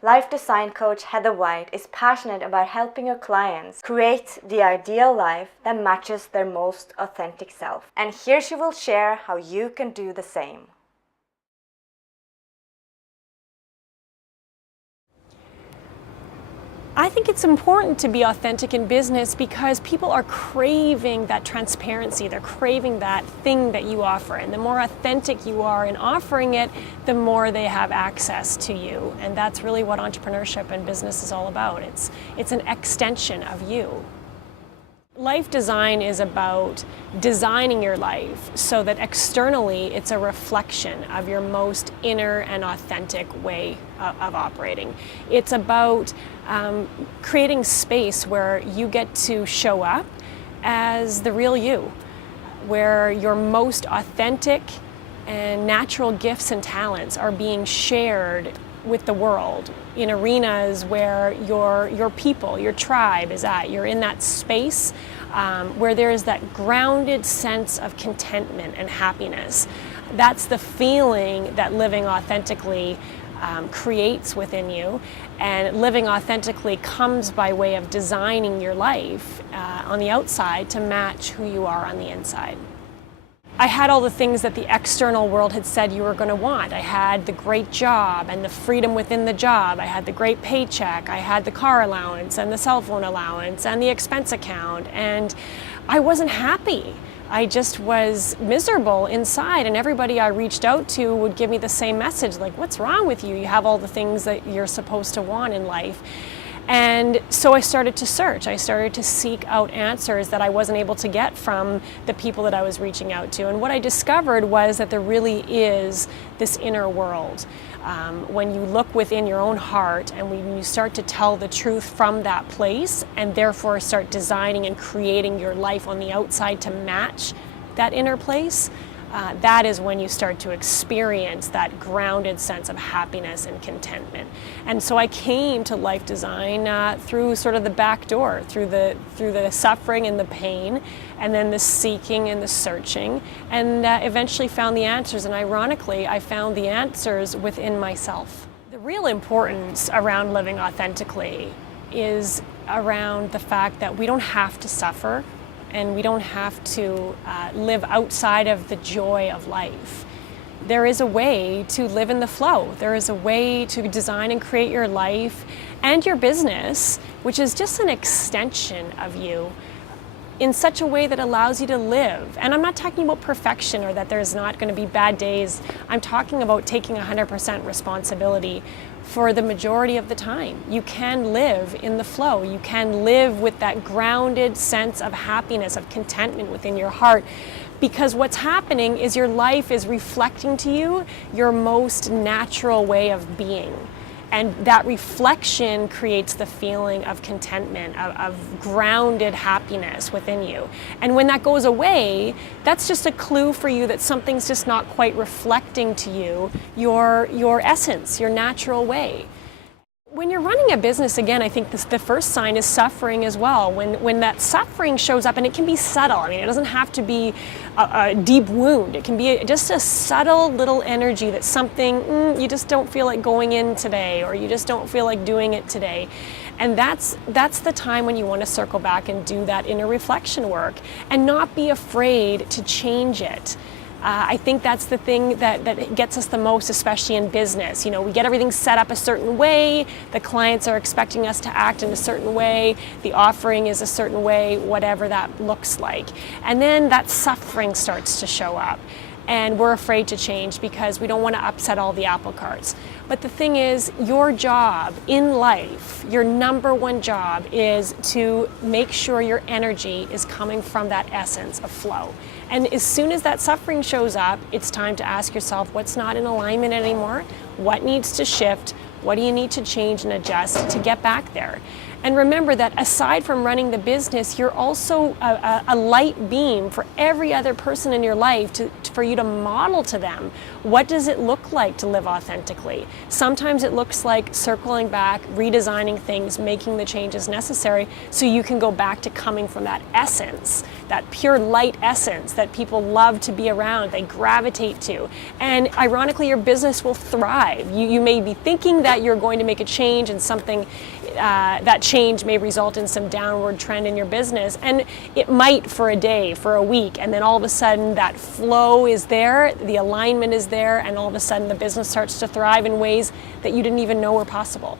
Life design coach Heather White is passionate about helping her clients create the ideal life that matches their most authentic self. And here she will share how you can do the same. I think it's important to be authentic in business because people are craving that transparency. They're craving that thing that you offer. And the more authentic you are in offering it, the more they have access to you. And that's really what entrepreneurship and business is all about. It's an extension of you. Life design is about designing your life so that externally it's a reflection of your most inner and authentic way of operating. It's about creating space where you get to show up as the real you, where your most authentic and natural gifts and talents are being shared with the world in arenas where your people, your tribe is at. You're in that space where there is that grounded sense of contentment and happiness. That's the feeling that living authentically creates within you, and living authentically comes by way of designing your life on the outside to match who you are on the inside. I had all the things that the external world had said you were going to want. I had the great job and the freedom within the job. I had the great paycheck. I had the car allowance and the cell phone allowance and the expense account. And I wasn't happy. I just was miserable inside, and everybody I reached out to would give me the same message, like, what's wrong with you? You have all the things that you're supposed to want in life. And so I started to search. I started to seek out answers that I wasn't able to get from the people that I was reaching out to. And what I discovered was that there really is this inner world. When you look within your own heart and when you start to tell the truth from that place, and therefore start designing and creating your life on the outside to match that inner place, that is when you start to experience that grounded sense of happiness and contentment. And so I came to life design through sort of the back door, through the suffering and the pain, and then the seeking and the searching, and eventually found the answers. And ironically, I found the answers within myself. The real importance around living authentically is around the fact that we don't have to suffer, and we don't have to live outside of the joy of life. There is a way to live in the flow. There is a way to design and create your life and your business, which is just an extension of you, in such a way that allows you to live. And I'm not talking about perfection or that there's not going to be bad days. I'm talking about taking 100% responsibility for the majority of the time. You can live in the flow. You can live with that grounded sense of happiness, of contentment within your heart, because what's happening is your life is reflecting to you your most natural way of being. And that reflection creates the feeling of contentment, of grounded happiness within you. And when that goes away, that's just a clue for you that something's just not quite reflecting to you your essence, your natural way. When you're running a business, again, I think the first sign is suffering as well. When that suffering shows up, and it can be subtle. I mean, it doesn't have to be a deep wound. It can be just a subtle little energy that something, you just don't feel like going in today, or you just don't feel like doing it today. And that's the time when you want to circle back and do that inner reflection work and not be afraid to change it. I think that's the thing that gets us the most, especially in business. You know, we get everything set up a certain way, the clients are expecting us to act in a certain way, the offering is a certain way, whatever that looks like. And then that suffering starts to show up. And we're afraid to change because we don't want to upset all the apple carts. But the thing is, your job in life, your number one job, is to make sure your energy is coming from that essence of flow. And as soon as that suffering shows up, it's time to ask yourself what's not in alignment anymore, what needs to shift, what do you need to change and adjust to get back there. And remember that aside from running the business, you're also a light beam for every other person in your life for you to model to them, what does it look like to live authentically? Sometimes it looks like circling back, redesigning things, making the changes necessary so you can go back to coming from that essence, that pure light essence that people love to be around, they gravitate to. And ironically, your business will thrive. You may be thinking that you're going to make a change and something, that change may result in some downward trend in your business. And it might for a day, for a week, and then all of a sudden that flow is there, the alignment is there, and all of a sudden the business starts to thrive in ways that you didn't even know were possible.